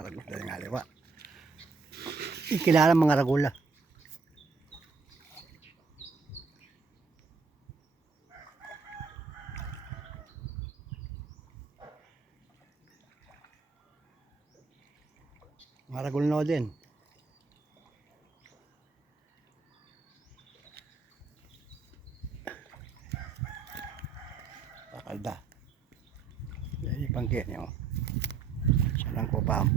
mga ragul dahil nga liwa. Ikilala mga ragula. Mga ragul no din. Pakalda. Jadi pangkit nyo. Salang ko pam.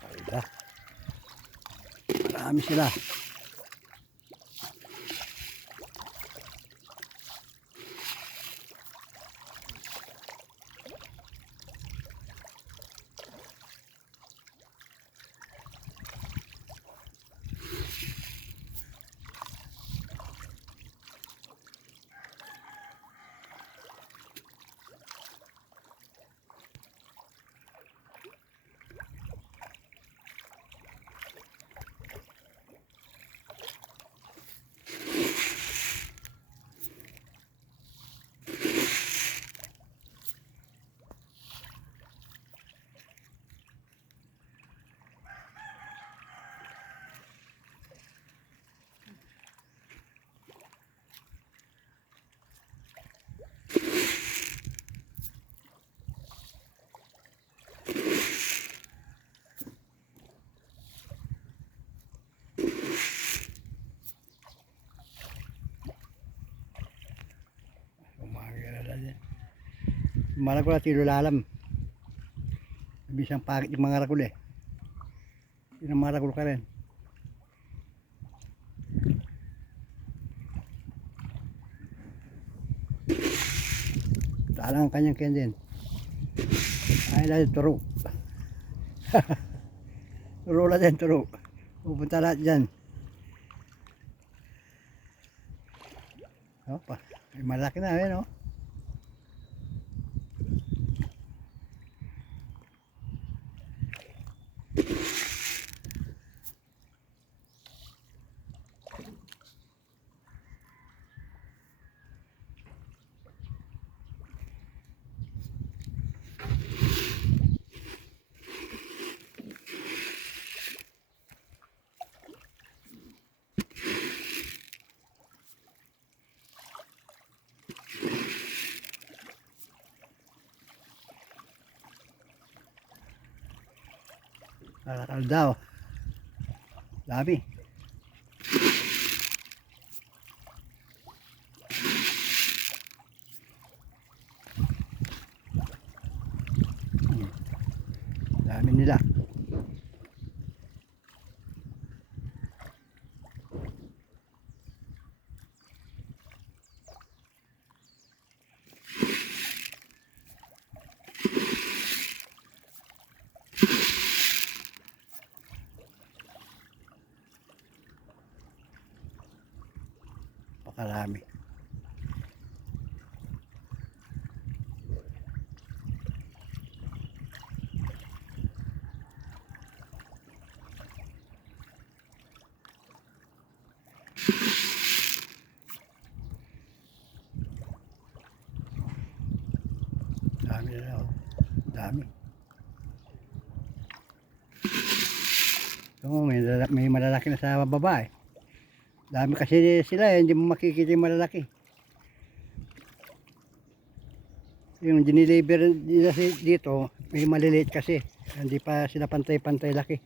Pakalda. Marami sila. Malah ko tilo lalam. Bisang pagit yung mga ragul eh. Yung mga ragul ka rin. Talang ang kanyang kendin. Ay dahil turo. Turo lang din, turo. Pupunta lahat dyan. Opa, ay malaki na yun, oh. Pakalda, oh. Dami. Dami nila. Pakarami. Dami nila, oh. Dami. So, may malalaki na sa baba eh. Dami kasi sila eh, hindi mo makikita yung malalaki. Yung diniliver nila dito, may maliliit kasi. Hindi pa sila pantay-pantay laki.